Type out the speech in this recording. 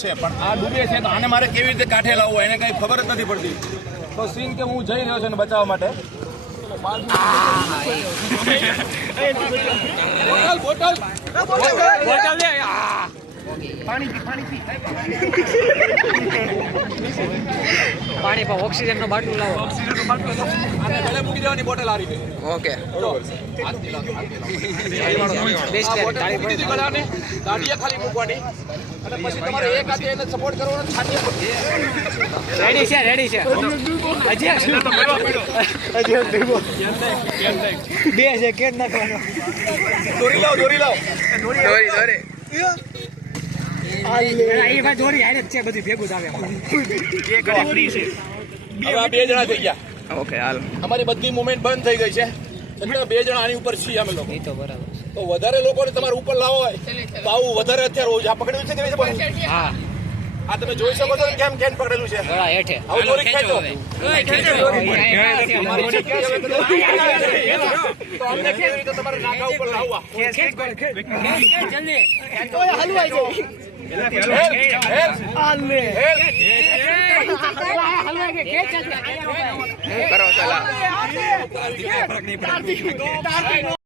છે પણ આ ડૂબે છે તો આને મારે કેવી રીતે કાંઠે લાવવો એને કઈ ખબર જ નથી પડતી. તો સિંહ કે હું જઈ રહ્યો છું એને બચાવવા માટે. પાણી પર ઓક્સિજન નો બાટલો લાવો. આને ગળે મૂકી દેવાની બોટલ આ રીતે. ઓકે દાઢીએ ખાલી મૂકવાની અને પછી તમારે એક હાથે એને સપોર્ટ કરવાનો છાતીએ રેડી છે રેડી છે બે છે કેટ નાખવાનો. દોરી લાવ દોરી હારે છે બધી ભેગું આવે. હવે આ બે જણા થઈ ગયા. ઓકે હાલ અમારી બધી મુવમેન્ટ બંધ થઈ ગઈ છે એટલે બે જણા આની ઉપર છીએ અમે લોકો. તો બરાબર તો વધારે લોકોને તમારે ઉપર લાવો હોય તો આવું વધારે અત્યારે આ પકડ્યું છે કે હા આ તમે જોઈ શકો છો કેમ કેમ પકડેલું છે. ગળા હેઠે આવું દોરી ખેંચો. તો અમને કેવી રીતે તમારે નાકા ઉપર લાવવા કરો ચલા.